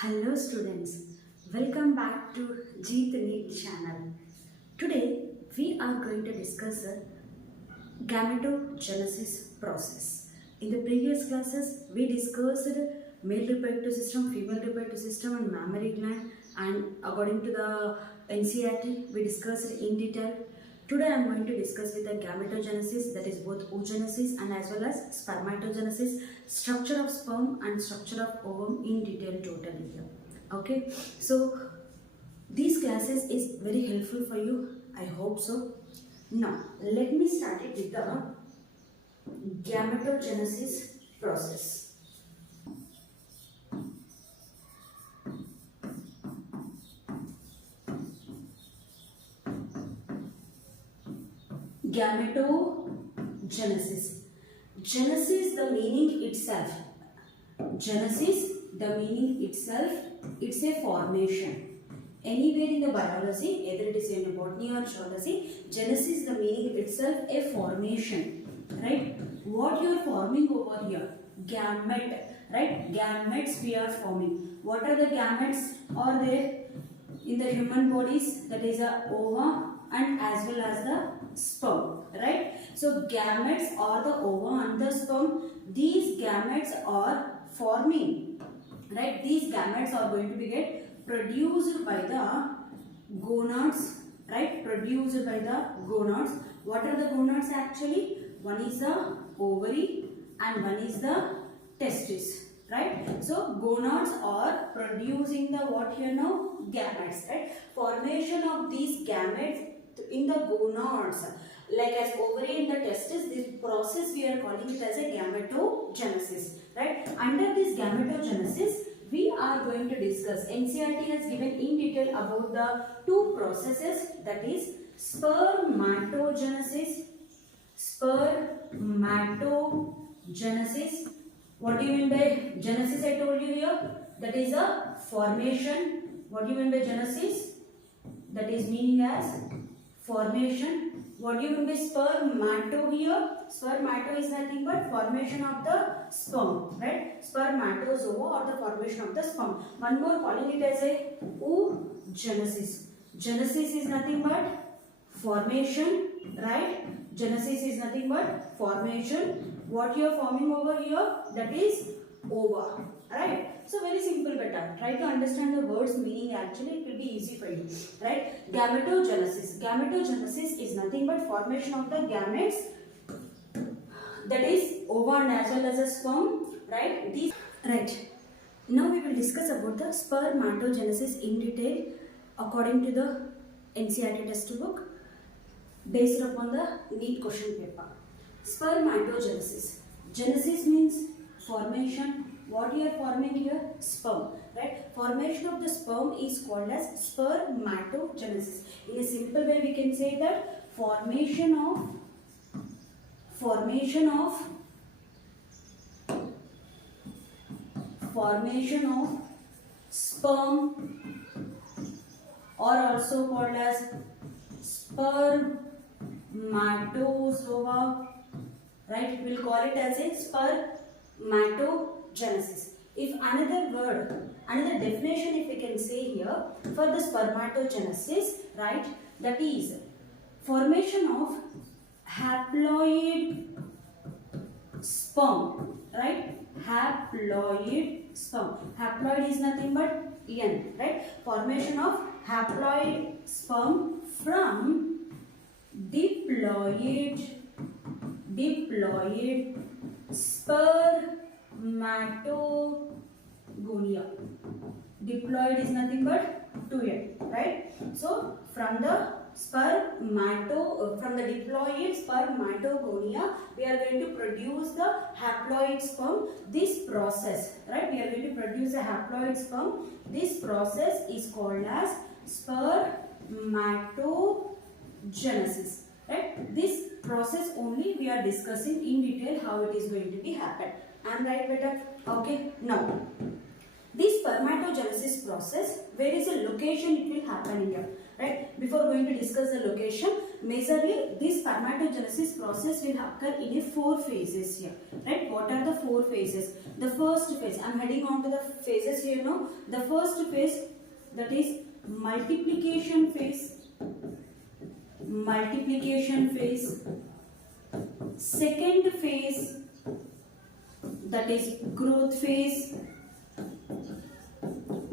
Hello students, welcome back to JEETNEET channel. Today we are going to discuss the gametogenesis process. In the previous classes we discussed male reproductive system, female reproductive system and mammary gland, and according to the NCERT we discussed in detail. Today I am going to discuss with the gametogenesis, that is both oogenesis and as well as spermatogenesis, structure of sperm and structure of ovum in detail totally here. Okay, so these classes is very helpful for you, I hope so. Now let me start it with the gametogenesis process. Gametogenesis. Genesis, the meaning itself. Genesis, the meaning itself, it's a formation. Anywhere in the biology, either it is in botany or zoology, genesis, the meaning itself, a formation. Right? What you are forming over here? Gamete. Right? Gametes we are forming. What are the gametes are there in the human bodies? That is a ova and as well as the sperm, right? So gametes are the ova and the sperm. These gametes are forming, right? These gametes are going to be get produced by the gonads, right? Produced by the gonads. What are the gonads actually? One is the ovary and one is the testis, right? So gonads are producing the what here now? Gametes, right? Formation of these gametes in the gonads, like as ovary in the testis, this process we are calling it as a gametogenesis, right? Under this gametogenesis, we are going to discuss, NCERT has given in detail about the two processes, that is spermatogenesis. Spermatogenesis. What do you mean by genesis? I told you here, that is a formation. What do you mean by genesis? That is meaning as formation. What do you mean by spermato here? Spermato is nothing but formation of the sperm, right? Spermatozoa or the formation of the sperm. One more, calling it as a oogenesis. Genesis is nothing but formation, right? Genesis is nothing but formation. What you are forming over here, that is ova, right? So very simple, better. Try to understand the words meaning, actually it will be easy for you, right? Gametogenesis. Gametogenesis is nothing but formation of the gametes, that is ova and as well as a sperm, right? These, right. Now we will discuss about the spermatogenesis in detail according to the NCERT textbook based upon the Neet question paper. Spermatogenesis. Genesis means formation. What you are forming here? Sperm, right? Formation of the sperm is called as spermatogenesis. In a simple way we can say that formation of sperm, or also called as spermatozoa, right? We will call it as a spermatogenesis. If another word, another definition if we can say here for the spermatogenesis, right, that is formation of haploid sperm, right? Haploid sperm. Haploid is nothing but N, right? Formation of haploid sperm from diploid spermatogonia. Diploid is nothing but 2N, right? So from the diploid spermatogonia, we are going to produce the haploid sperm. This process, right? We are going to produce a haploid sperm. This process is called as spermatogenesis, right? This process only we are discussing in detail how it is going to be happen. Am I right, better? Okay. Now, this spermatogenesis process, where is a location it will happen here? right? Before going to discuss the location, majorly this spermatogenesis process will occur in a 4 phases here, right? What are the 4 phases? The first phase, I am heading on to the phases here now. The first phase, that is multiplication phase. Multiplication phase. Second phase, that is growth phase.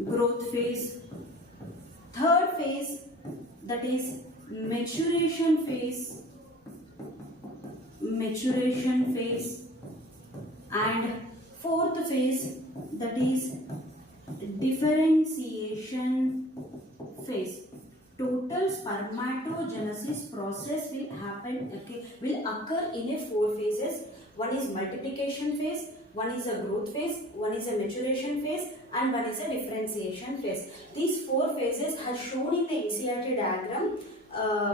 Growth phase. Third phase, that is maturation phase. Maturation phase. And fourth phase, that is differentiation phase. Total spermatogenesis process will happen, okay, will occur in a 4 phases. One is multiplication phase, one is a growth phase, one is a maturation phase, and one is a differentiation phase. These 4 phases are shown in the NCERT diagram,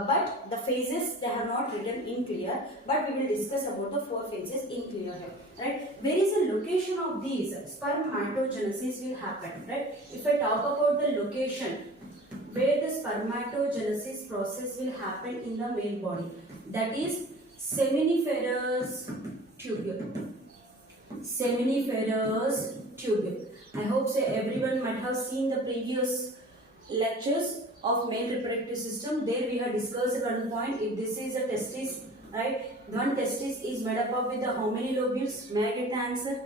but the phases they have not written in clear, but we will discuss about the 4 phases in clear here, right? Where is the location of these spermatogenesis will happen, right? If I talk about the location where the spermatogenesis process will happen in the male body, that is seminiferous tubule. Seminiferous tubule. I hope so everyone might have seen the previous lectures of male reproductive system. There we have discussed one point. If this is a testis, right? One testis is made up of with the how many lobules? May I get the answer?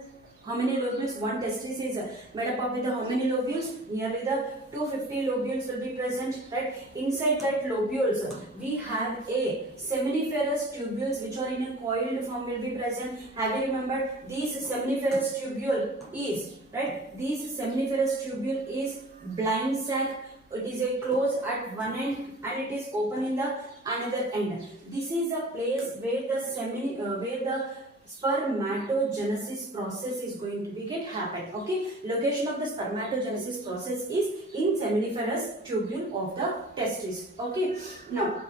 How many lobules? One testis is made up of with the how many lobules? Nearly the 250 lobules will be present, right? Inside that lobules, we have a seminiferous tubules which are in a coiled form will be present. Have you remembered? This seminiferous tubule is, right? This seminiferous tubule is blind sac. It is a closed at one end and it is open in the another end. This is a place where the spermatogenesis process is going to be get happen. Okay, location of the spermatogenesis process is in seminiferous tubule of the testis. Okay, now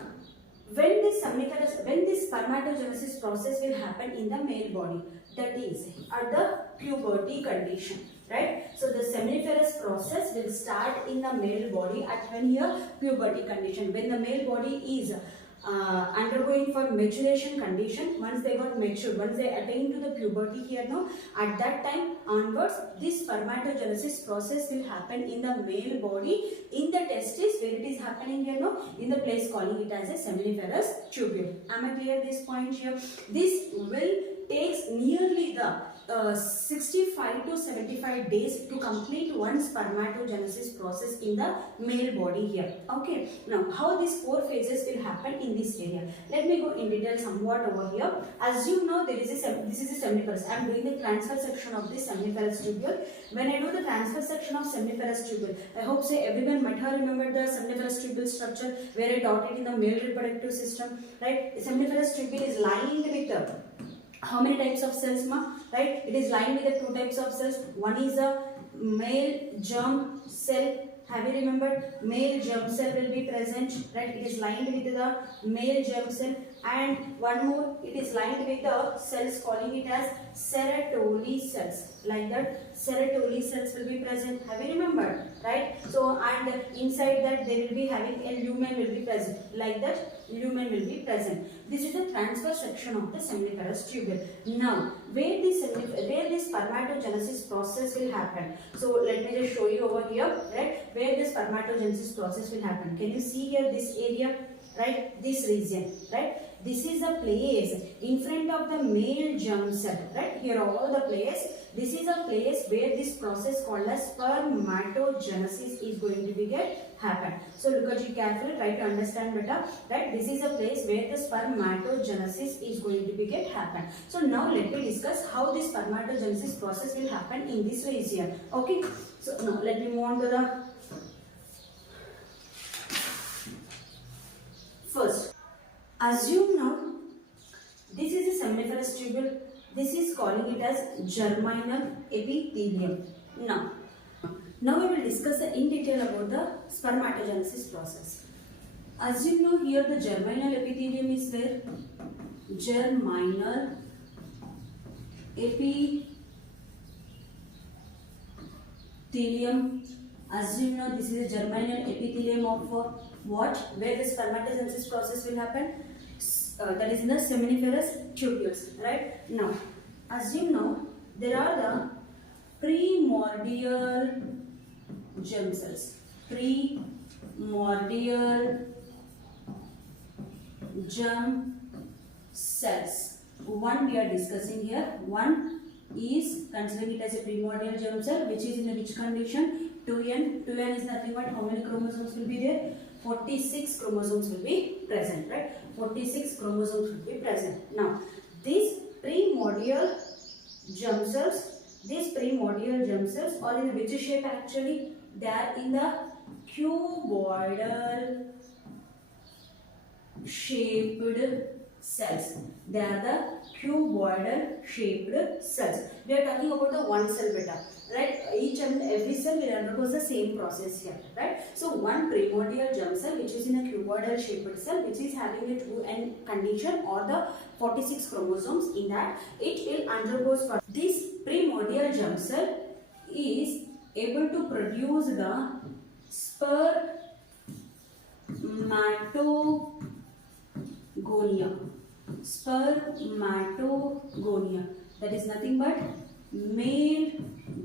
when this spermatogenesis process will happen in the male body, that is at the puberty condition, right? So the seminiferous process will start in the male body at when here puberty condition, when the male body is undergoing for maturation condition. Once they got matured, once they attain to the puberty here now, at that time onwards this spermatogenesis process will happen in the male body in the testis, where it is happening here now in the place calling it as a seminiferous tubule. Am I clear this point here? This will takes nearly the 65 to 75 days to complete one spermatogenesis process in the male body here. Okay, now how these 4 phases will happen in this area? Let me go in detail somewhat over here. Assume now there is this is a seminiferous. I am doing the transfer section of this seminiferous tubule. When I do the transfer section of seminiferous tubule, I hope say everyone might have remembered the seminiferous tubule structure where I taught it in the male reproductive system, right? The seminiferous tubule is lined with how many types of cells, ma? Right? It is lined with the 2 types of cells. One is a male germ cell. Have you remembered? Male germ cell will be present, right? It is lined with the male germ cell, and one more, it is lined with the cells calling it as Sertoli cells. Like that, Sertoli cells will be present. Have you remembered? Right? So, and inside that they will be having a lumen will be present. Like that, lumen will be present. This is the transfer section of the seminiferous tubule. Now, where this spermatogenesis process will happen? So, let me just show you over here, right? Where the spermatogenesis process will happen. Can you see here this area? Right? This region, right? This is a place in front of the male germ cell, right? Here all the place. This is a place where this process called as spermatogenesis is going to be get happen. So look at it carefully, try to understand better, right? This is a place where the spermatogenesis is going to be get happen. So now let me discuss how this spermatogenesis process will happen in this region. Okay. So now let me move on to the first. Assume now this is a seminiferous tubule. This is calling it as germinal epithelium. Now we will discuss in detail about the spermatogenesis process. Assume now here the germinal epithelium is there. Germinal epithelium. Assume now this is a germinal epithelium of what? Where the spermatogenesis process will happen? That is in the seminiferous tubules, right? Now, assume now there are the primordial germ cells. Primordial germ cells. One we are discussing here. One is considering it as a primordial germ cell, which is in which condition? 2n. 2n is nothing but how many chromosomes will be there? 46 chromosomes will be present, right? 46 chromosomes will be present. Now, these primordial germ cells are in which shape actually? They are in the cuboidal shaped cells. They are the cuboidal shaped cells. We are talking about the one cell beta, right? Each and every cell will undergo the same process here, right? So one primordial germ cell which is in a cuboidal shaped cell, which is having a 2n condition or the 46 chromosomes in that, it will undergo. This primordial germ cell is able to produce the spermatogonia. That is nothing but male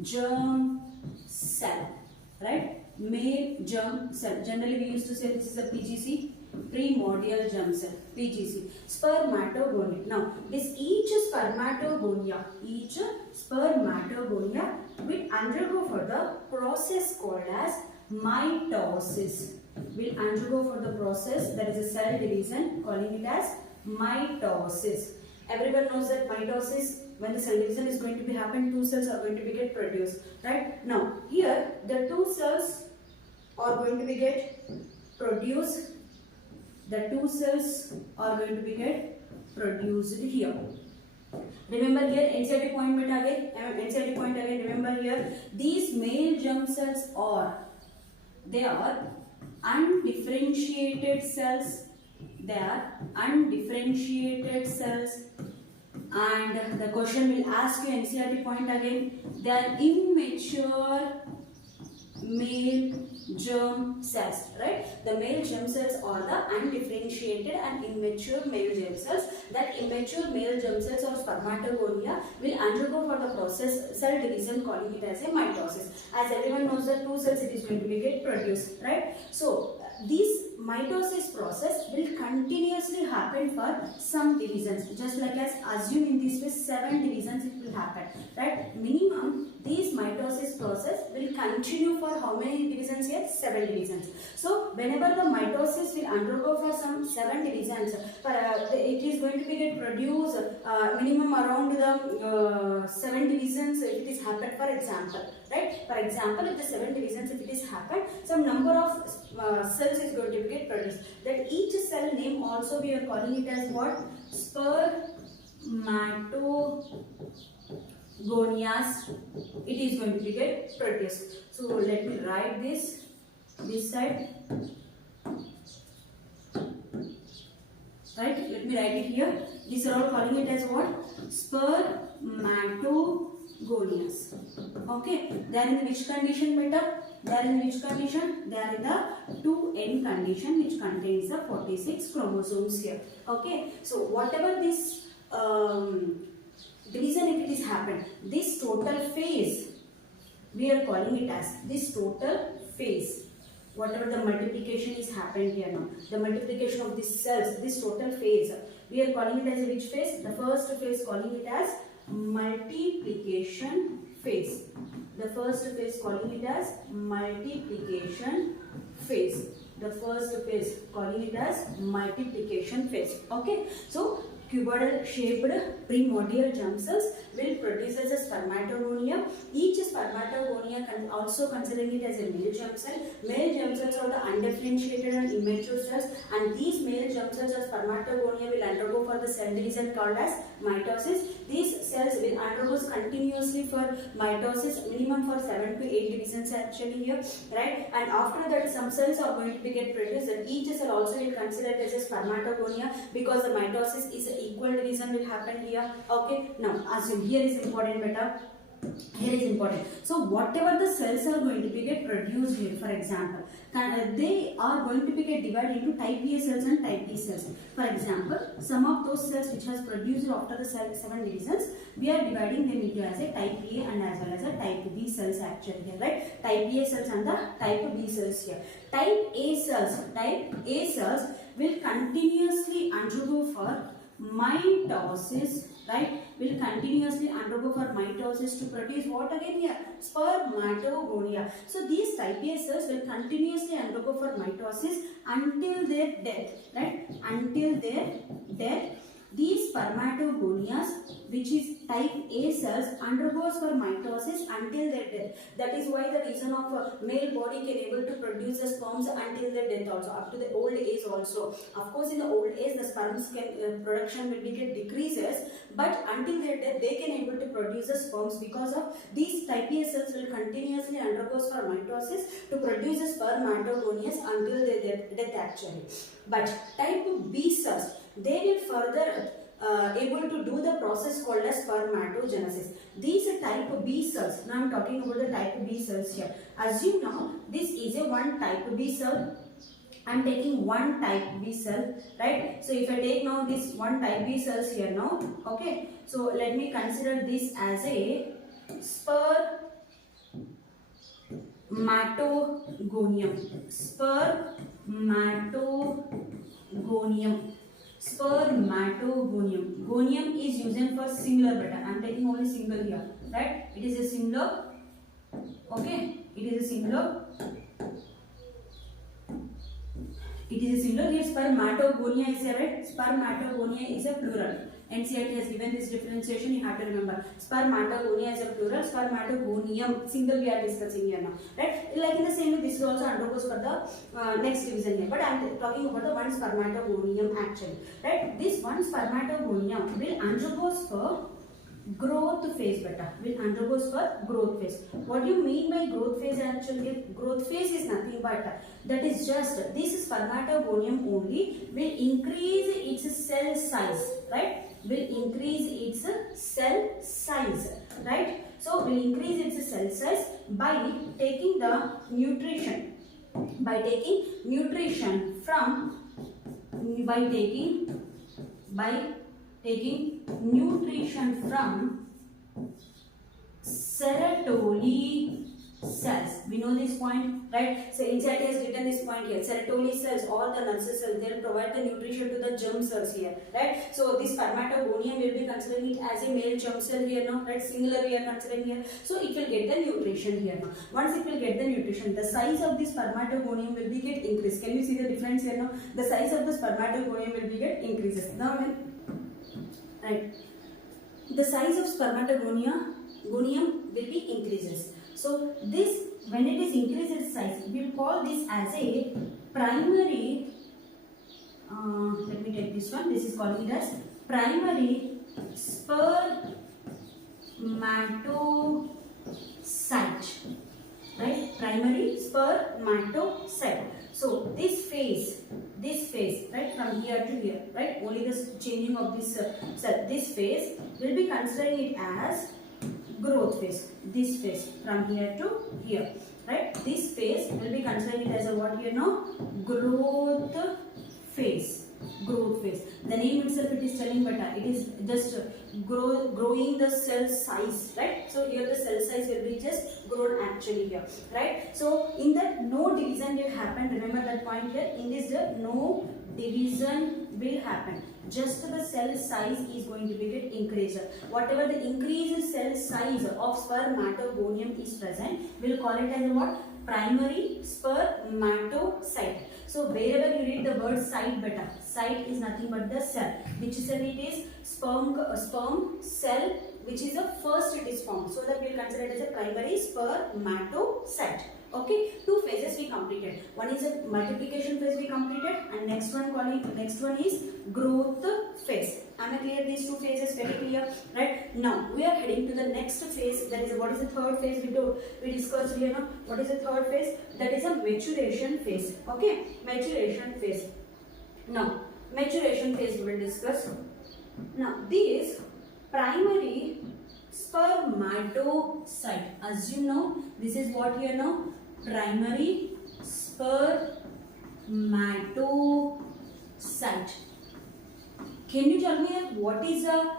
germ cell, right? Male germ cell. Generally we used to say this is a PGC, primordial germ cell, PGC. Spermatogonia. Now, each spermatogonia will undergo for the process called as mitosis. Will undergo for the process, that is a cell division, calling it as mitosis. Everyone knows that mitosis, when the cell division is going to be happen, two cells are going to be get produced, right? Now, here the two cells are going to be get produced. The two cells are going to be get produced here. Remember here, NCERT point again, remember here, these male germ cells they are undifferentiated cells. And the question will ask you, NCERT point again, they are immature male germ cells, right? The male germ cells are the undifferentiated and immature male germ cells. That immature male germ cells or spermatogonia will undergo for the process cell division, calling it as a mitosis. As everyone knows that two cells it is going to be get produced, right? So this mitosis process will continuously happen for some divisions, just like as assume in this way 7 divisions it will happen, right? Minimum this mitosis process will continue for how many divisions here? 7 divisions. So whenever the mitosis will undergo for some 7 divisions, it is going to be get produced minimum around the 7 divisions if it is happened, for example, right? For example, if the 7 divisions if it is happened, some number of cells is going to be get produced. That each cell name also we are calling it as what? Spermatogonias. It is going to be get produced. So let me write this side. Right? Let me write it here. These are all calling it as what? Spermatogonias. Okay. They are in which condition, beta? They are in which condition? They are in the 2n condition, which contains the 46 chromosomes here. Okay. So whatever this division if it is happened, this total phase we are calling it as this total phase. Whatever the multiplication is happened here now, the multiplication of these cells, this total phase, we are calling it as which phase? The first phase calling it as multiplication phase. The first phase calling it as multiplication phase. The first phase calling it as multiplication phase. Okay. So cuboidal shaped primordial germ cells will produce as a spermatogonia. Each spermatogonia also considering it as a male germ cell. Male germ cells are the undifferentiated and immature cells, and these male germ cells or spermatogonia will undergo for the cell division called as mitosis. These cells will undergo continuously for mitosis, minimum for 7 to 8 divisions actually here, right? And after that some cells are going to be get produced, and each cell also will consider it as a spermatogonia because the mitosis is equal division will happen here. Okay. Now assume here is important beta. Here is important. So whatever the cells are going to be get produced here, for example, they are going to be get divided into type A cells and type B cells. For example, some of those cells which has produced after the 7 divisions, we are dividing them into as a type A and as well as a type B cells actually here, right? Type A cells and the type B cells here. Type A cells will continuously undergo for mitosis, right? Will continuously undergo for mitosis to produce what again here? Spermatogonia. So these type A cells will continuously undergo for mitosis until their death, right? Until their death. These spermatogonias, which is type A cells, undergoes for mitosis until their death. That is why the reason of male body can able to produce the sperms until their death also, up to the old age also. Of course, in the old age, the sperms can production will be get decreases, but until their death, they can able to produce the sperms because of these type A cells will continuously undergoes for mitosis to produce the spermatogonias until their death actually. But type B cells, they will further able to do the process called as spermatogenesis. These type B cells, now I am talking about the type B cells here. Assume now this is a one type B cell. I am taking one type B cell, right? So if I take now this one type B cells here now, okay. So let me consider this as a spermatogonium. Spermatogonium. Gonium is used for singular, but I am taking only single here, right? It is a singular. Okay, it is a singular. It is a singular. Here spermatogonia is a right. Spermatogonia is a plural. NCERT has given this differentiation. You have to remember. Spermatogonia is a plural. Spermatogonium single we are discussing here now, right? Like in the same way, this is also undergoes for the next division here. But I am talking about the one spermatogonium actually, right? This one spermatogonium will undergoes for growth phase, beta. Will undergoes for growth phase. What do you mean by growth phase actually? Growth phase is nothing but that is just this spermatogonium only will increase its cell size, right? Will increase its cell size, right? So will increase its cell size by taking the nutrition, by taking nutrition from Sertoli cells. We know this point, right? So NCERT has written this point here. Sertoli cells, all the nurses cells, they will provide the nutrition to the germ cells here, right? So this spermatogonium will be considering it as a male germ cell here now, right? Singular we are considering here. So it will get the nutrition here now. Once it will get the nutrition, the size of this spermatogonium will be get increased. Can you see the difference here now? The size of the spermatogonium will be get increases. Now, right? The size of spermatogonium will be increases. So this, when it is increased size, we will call this as a primary. Let me take this one. This is called it as primary spermatocyte, right? Primary spermatocyte. So this phase, right, from here to here, right? Only the changing of this cell. This phase will be considering it as growth phase. This phase from here to here, right? This phase will be considering it as a what here now? Growth phase. Growth phase. The name itself it is telling, but it is just growing the cell size, right? So here the cell size will be just grown actually here, right? So in that no division will happen. Remember that point here. In this no division will happen. Just the cell size is going to be get increased. Whatever the increased cell size of spermatogonium is present, we'll call it as what? Primary spermatocyte. So wherever you read the word cyte, beta, cyte is nothing but the cell. Which cell it is? Sperm cell, which is the first it is formed. So that we will consider it as a primary spermatocyte. Okay, two phases we completed. One is a multiplication phase we completed, and next one is growth phase. Am I clear? These two phases very clear, right? Now we are heading to the next phase. That is what is the third phase we discussed here now. What is the third phase? That is a maturation phase. Okay, maturation phase. Now maturation phase we will discuss. Now this primary spermatocyte. Assume now this is what here now, primary spermatocyte. Can you tell me that what is the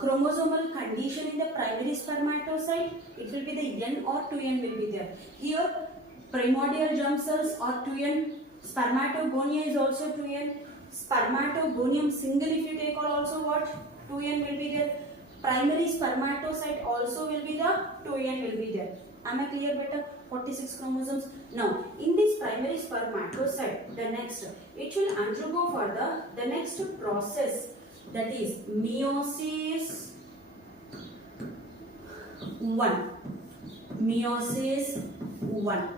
chromosomal condition in the primary spermatocyte? It will be the N or 2N will be there. Here primordial germ cells are 2N, spermatogonia is also 2N, spermatogonium single if you take also what? 2N will be there. Primary spermatocyte also will be the 2N will be there. Am I clear better? 46 chromosomes. Now, in this primary spermatocyte, the next, it will undergo further the next process, that is meiosis 1. Meiosis 1.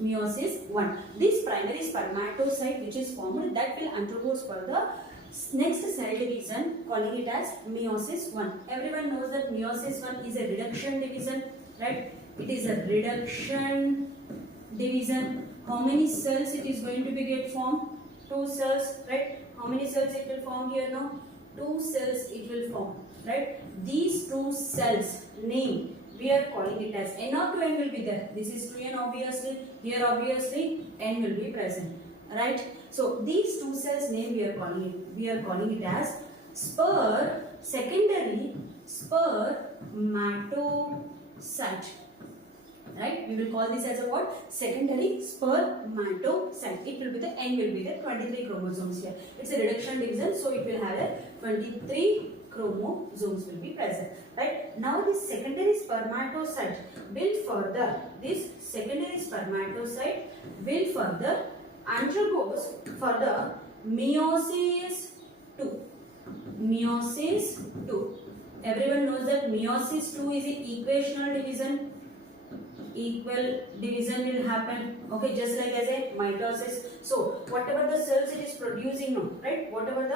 Meiosis 1. This primary spermatocyte which is formed, that will undergo further next cell division, calling it as meiosis 1. Everyone knows that meiosis 1 is a reduction division, right? It is a reduction division. How many cells it is going to be get formed? 2 cells, right? How many cells it will form here now? 2 cells it will form, right? These 2 cells name we are calling it as N or 2N will be there. This is 2N obviously. Here obviously N will be present, right? So these 2 cells name we are calling it as secondary spermatocyte. Right? We will call this as a what? Secondary spermatocyte. It will be the N will be there, 23 chromosomes here. It's a reduction division, so it will have a 23 chromosomes will be present. Right? Now this secondary spermatocyte will further, undergoes further meiosis 2. Meiosis 2. Everyone knows that meiosis 2 is an equational division. Equal division will happen, okay, just like as a mitosis. So whatever the cells it is producing now, right, whatever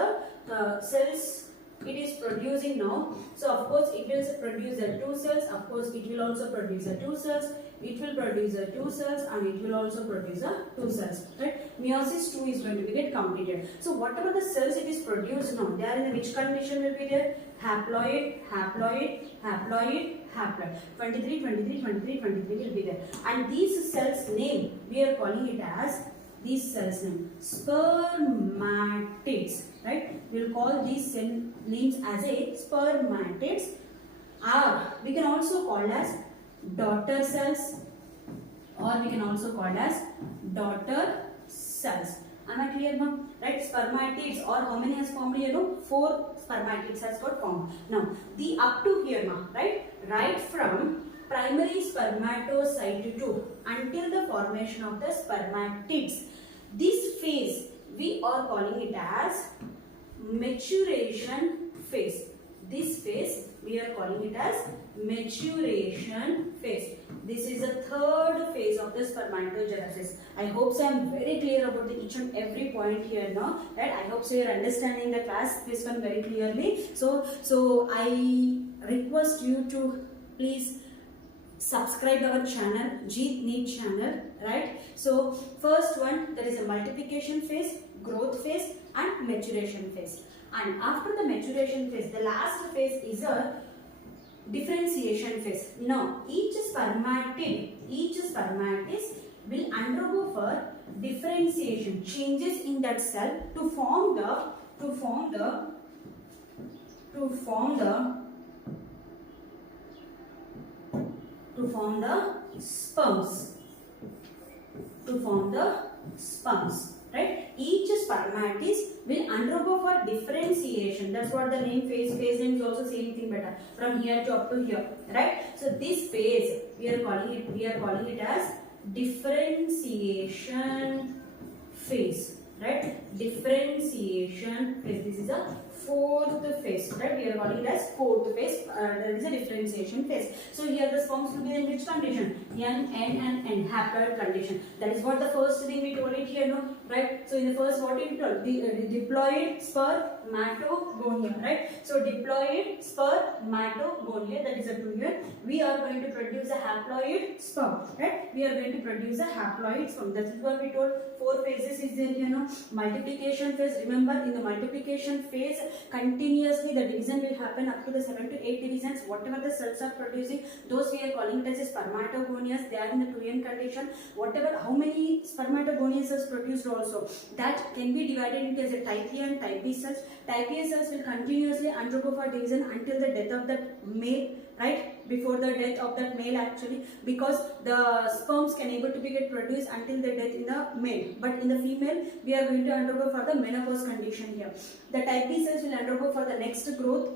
the cells it is producing now, so of course it will produce the 2 cells, of course it will also produce the 2 cells, it will produce the 2 cells, and it will also produce the 2 cells, right? Meiosis 2 is going to be get completed. So whatever the cells it is produced now, they are in which condition will be there? Haploid, haploid, haploid, haploid. 23, 23, 23, 23 will be there. And these cells name, we are calling it as, these cells name, spermatids, right? We will call these cell names as a spermatids, or we can also call as daughter cells, or we can also call as daughter cells. Am I clear now? Right? Spermatids, or how many has formed here? No? 4 spermatids has got formed. Now, the up to here now, right? Right from primary spermatocyte 2 until the formation of the spermatids. This phase we are calling it as maturation phase. This phase we are calling it as maturation phase. This is the 3rd phase of the spermatogenesis. I hope so I am very clear about the each and every point here now. Right? I hope so you are understanding the class this one very clearly. So I request you to please subscribe our channel, JEETNEET channel, right? So first one, there is a multiplication phase, growth phase, and maturation phase. And after the maturation phase, the last phase is a differentiation phase. Now each spermatid will undergo for differentiation, changes in that cell to form the sperms. Right? Each spermatid will undergo for differentiation. That's what the name phase name is also same thing better. From here to up to here. Right? So this phase we are calling it as differentiation phase. Right? Differentiation phase. This is a 4th phase. Right? We are calling it as 4th phase. There is a differentiation phase. So here the sperms will be in which condition? N, N, haploid condition. That is what the first thing we told it here, no? Right? So in the first what we told? Diploid spermatogonia. Right? So diploid spermatogonia, that is a 2-year. We are going to produce a haploid sperm. Right? We are going to produce a haploid sperm. That is what we told. 4 phases is there here, no? Multiplication phase. Remember, in the multiplication phase, continuously the division will happen up to the 7 to 8 divisions. Whatever the cells are producing, those we are calling it as spermatogonias. They are in the 2n condition. Whatever, how many spermatogonial cells produced also, that can be divided into as a type A and type B cells. Type A cells will continuously undergo for division until the death of that male, right, before the death of that male actually, because the sperms can able to be get produced until the death in the male, but in the female we are going to undergo for the menopause condition here. The type B cells will undergo for the next growth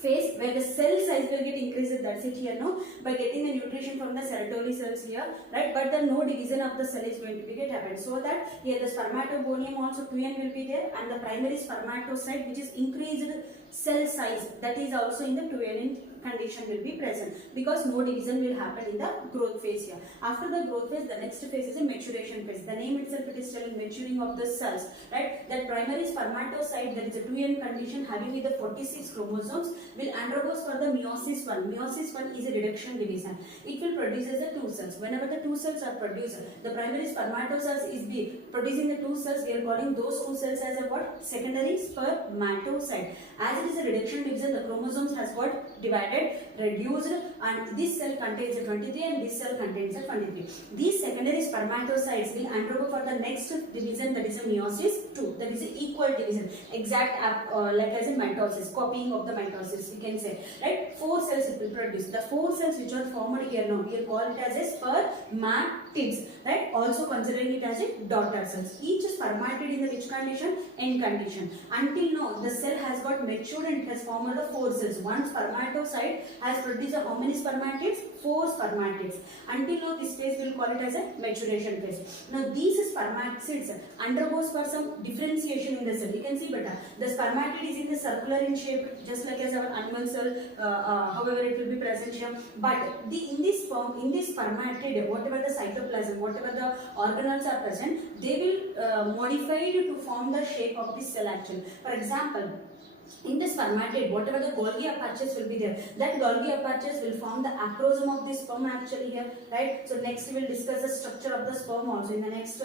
phase where the cell size will get increased, that's it here, no, by getting the nutrition from the Sertoli cells here, right, but the no division of the cell is going to be get happen, so that here the spermatogonium also 2n will be there, and the primary spermatocyte which is increased cell size, that is also in the 2n condition will be present, because no division will happen in the growth phase here. After the growth phase, the next phase is a maturation phase. The name itself it is telling maturing of the cells, right? That primary spermatocyte, that is a 2n condition having with the 46 chromosomes, will undergo for the meiosis 1. Meiosis 1 is a reduction division. It will produce as the 2 cells. Whenever the 2 cells are produced, the primary spermatocyte is producing the 2 cells. We are calling those 2 cells as a what? Secondary spermatocyte. As it is a reduction division, the chromosomes has got divided, reduced, and this cell contains a 23 and this cell contains a 23. These secondary spermatocytes will undergo for the next division, that is a meiosis 2, that is a equal division, exact like as a mitosis, copying of the mitosis, we can say, right? 4 cells it will produce. The 4 cells which are formed here now, we call it as a spermatids, right? Also considering it as a daughter cells. Each spermatid in the which condition? End condition. Until now, the cell has got matured and it has formed the 4 cells. One spermatocyte has produced how many spermatids? 4 spermatids. Until now, this phase we will call it as a maturation phase. Now, these spermatids undergoes for some differentiation in the cell. You can see better. The spermatid is in the circular in shape, just like as our animal cell. However, it will be present here. But in this spermatid, whatever the cytoplasm, whatever the organelles are present, they will modify to form the shape of this cell actually. For example, in the spermatid, whatever the Golgi apertures will be there, that Golgi apertures will form the acrosome of this sperm actually here, right? So next we will discuss the structure of the sperm also. In the next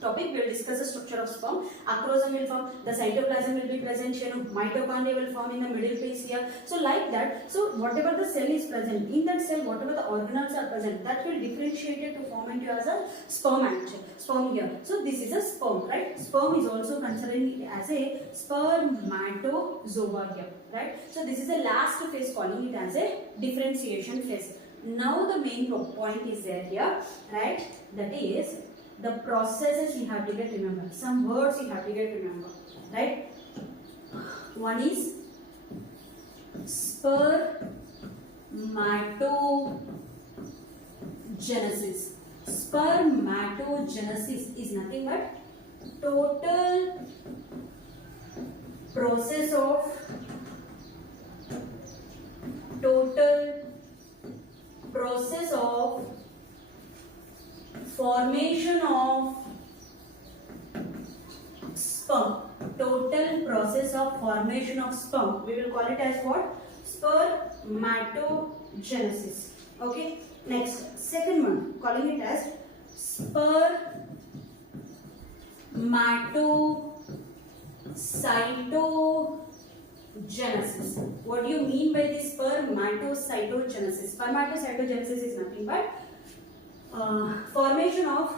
topic we will discuss the structure of sperm. Acrosome will form, the cytoplasm will be present here, mitochondria will form in the middle phase here. So like that, so whatever the cell is present, in that cell whatever the organelles are present, that will differentiate it to form into as a sperm actually. Sperm here. So this is a sperm, right? Sperm is also considering it as a spermatozoa here, right? So this is the last phase, calling it as a differentiation phase. Now the main point is there here, right? That is the processes you have to get remember. Some words you have to get remember, right? One is spermatogenesis. Spermatogenesis is nothing but total process of formation of sperm. Total process of formation of sperm. We will call it as what? Spermatogenesis. Okay. Next, second one, calling it as spermatocytogenesis. What do you mean by this spermatocytogenesis? Spermatocytogenesis is nothing but formation of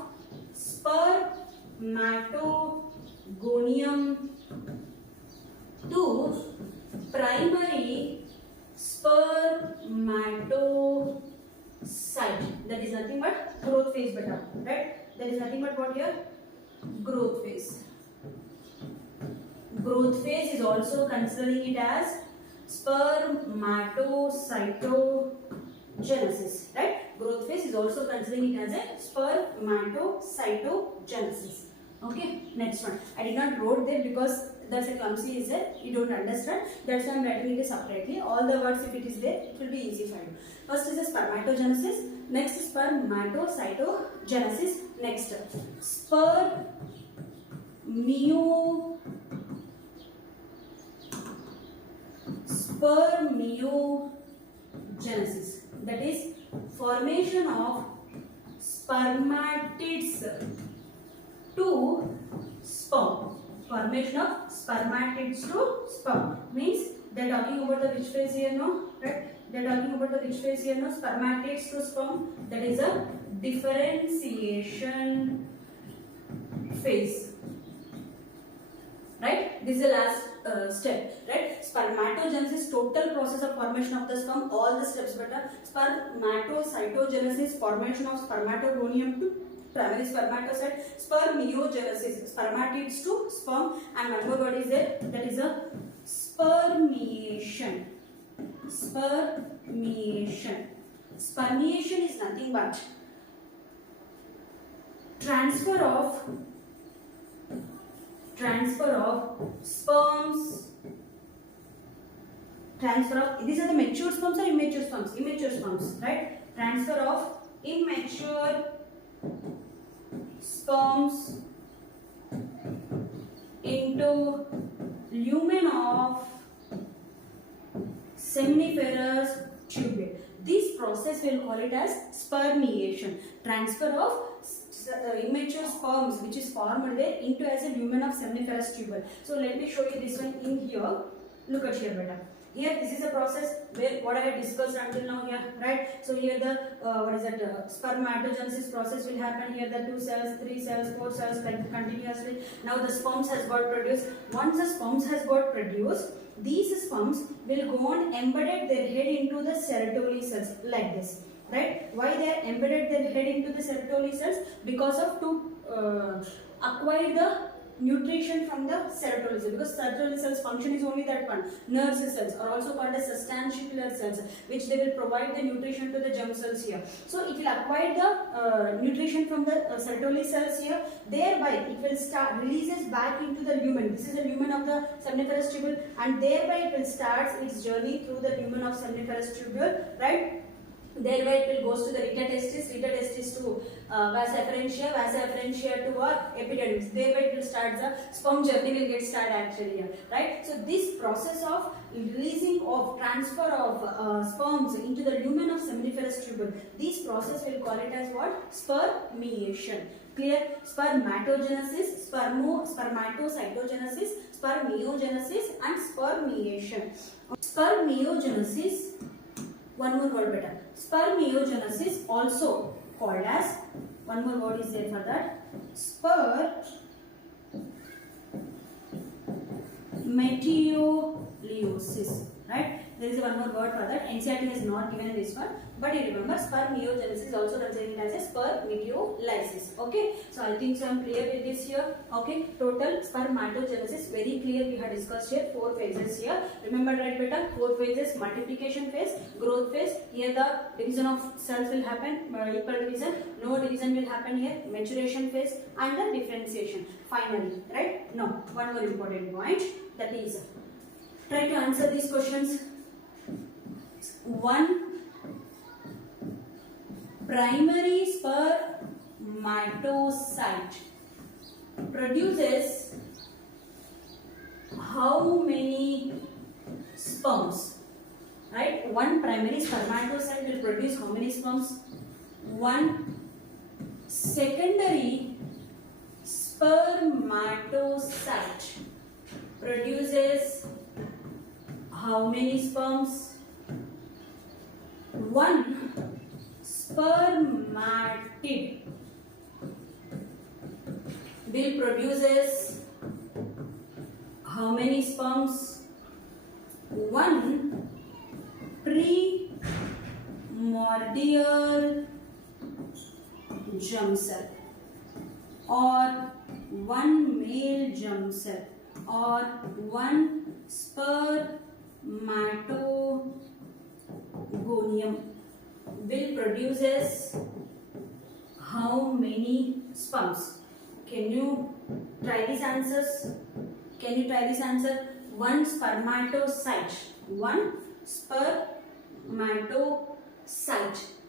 spermatogonium to primary spermatocyte. That is nothing but growth phase, beta, right? That is nothing but what here? Growth phase. Growth phase is also considering it as spermatocytogenesis, right? Growth phase is also considering it as a spermatocytogenesis. Okay, next one. I did not wrote there because that's a clumsy is there. You don't understand. That's why I am writing it separately. All the words, if it is there, it will be easy for you. First is a spermatogenesis. Next is spermatocytogenesis. Next, spermatogenesis. That is formation of spermatids to sperm. Formation of spermatids to sperm. Means they are talking about the which phase here, no? Right? They are talking about the which phase here, no? Spermatids to sperm. That is a differentiation phase. Right? This is the last step. Right? Spermatogenesis, total process of formation of the sperm, all the steps. But spermatocytogenesis, formation of spermatogonium to primary spermatocyte. Spermiogenesis, spermatids to sperm. And one more word is there, that is a spermiation. Spermiation. Spermiation is nothing but transfer of sperms. These are the mature sperms or immature sperms? Immature sperms, right? Transfer of immature sperms into lumen of seminiferous tubule. This process will call it as spermiation. Transfer of immature sperms which is formed there into as a lumen of seminiferous tubule. So let me show you this one in here. Look at here, beta. Here this is a process where what I had discussed until now here, right? So here the spermatogenesis process will happen. Here the 2 cells, 3 cells, 4 cells, like continuously. Now the sperms has got produced. Once the sperms has got produced, these sperms will go on embedded their head into the Sertoli cells like this, right? Why they are embedded their head into the Sertoli cells? Because of to acquire the nutrition from the Sertoli cells, because Sertoli cells function is only that one. Nurse cells are also called as substanticular cells, which they will provide the nutrition to the germ cells here. So it will acquire the nutrition from the Sertoli cells here, thereby it will start releases back into the lumen. This is the lumen of the seminiferous tubule, and thereby it will start its journey through the lumen of seminiferous tubule, right? Thereby it will goes to the rita testis to vasa afferentia to epididymis. Thereby it will start the sperm journey will get started actually here, right? So this process of releasing of transfer of sperms into the lumen of seminiferous tubule, this process will call it as what? Spermiation. Clear? Spermatogenesis, spermatocytogenesis, spermiogenesis and spermiation. Spermiogenesis, one more word better. Spermiogenesis, also called as, one more word is there for that, spermatogenesis, right? There is one more word for that. NCERT has not given this one, but you remember spermiogenesis is also considered as a spermatolysis. Okay, so I think so I am clear with this here. Okay, total spermatogenesis very clear. We have discussed here 4 phases here. Remember, right, beta? 4 phases: multiplication phase, growth phase. Here the division of cells will happen, equal division. No division will happen here. Maturation phase and the differentiation. Finally, right? Now, one more important point, that is, try to answer these questions. One primary spermatocyte produces how many sperms? Right? One primary spermatocyte will produce how many sperms? One secondary spermatocyte produces how many sperms? One spermatid will produces how many sperms? One primordial germ cell, or one male germ cell, or one spermatogonium will produces how many sperms? Can you try these answers? Can you try this answer? One spermatocyte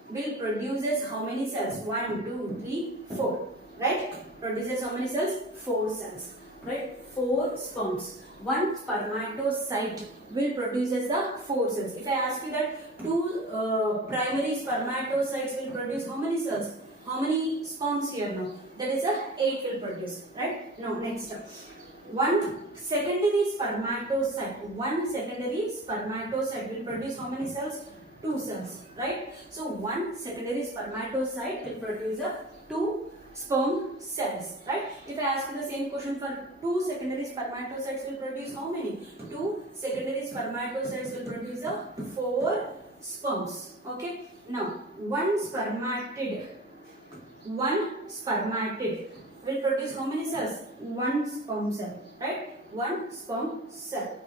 will produces how many cells? 1, 2, 3, 4. Right? Produces how many cells? 4 cells. Right? 4 sperms. One spermatocyte will produces the 4 cells. If I ask you that 2 primary spermatocytes will produce how many cells? How many sperms here now? That is a 8 will produce. Right? Now next. one secondary spermatocyte will produce how many cells? 2 cells, right? So one secondary spermatocyte will produce 2 sperm cells, right? If I ask you the same question for 2 secondary spermatocytes will produce how many? 2 secondary spermatocytes will produce 4 sperms. Okay. Now one spermatid will produce how many cells? 1 sperm cell, right? 1 sperm cell.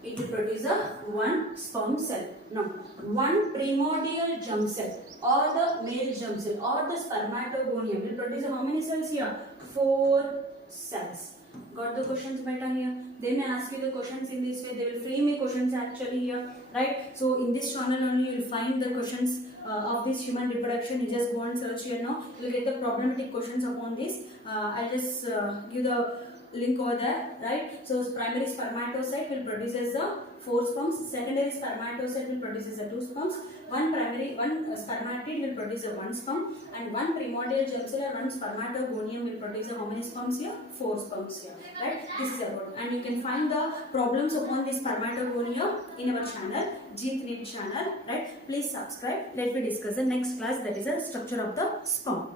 It will produce 1 sperm cell. Now, one primordial germ cell or the male germ cell or the spermatogonium will produce how many cells here? 4 cells. Got the questions better here? They may ask you the questions in this way. They will frame me questions actually here, right? So in this channel only you will find the questions of this human reproduction. You just go and search here now. You will get the problematic questions upon this. I'll just give the link over there, right? So primary spermatocyte will produce as 4 sperms, secondary spermatocyte will produce as 2 sperms, one spermatid will produce 1 sperm, and one primordial germ cell or one spermatogonium will produce how many sperms here? 4 sperms here, right? This is about, and you can find the problems upon this spermatogonia in our channel, JEETNEET channel, right? Please subscribe. Let me discuss the next class, that is a structure of the sperm.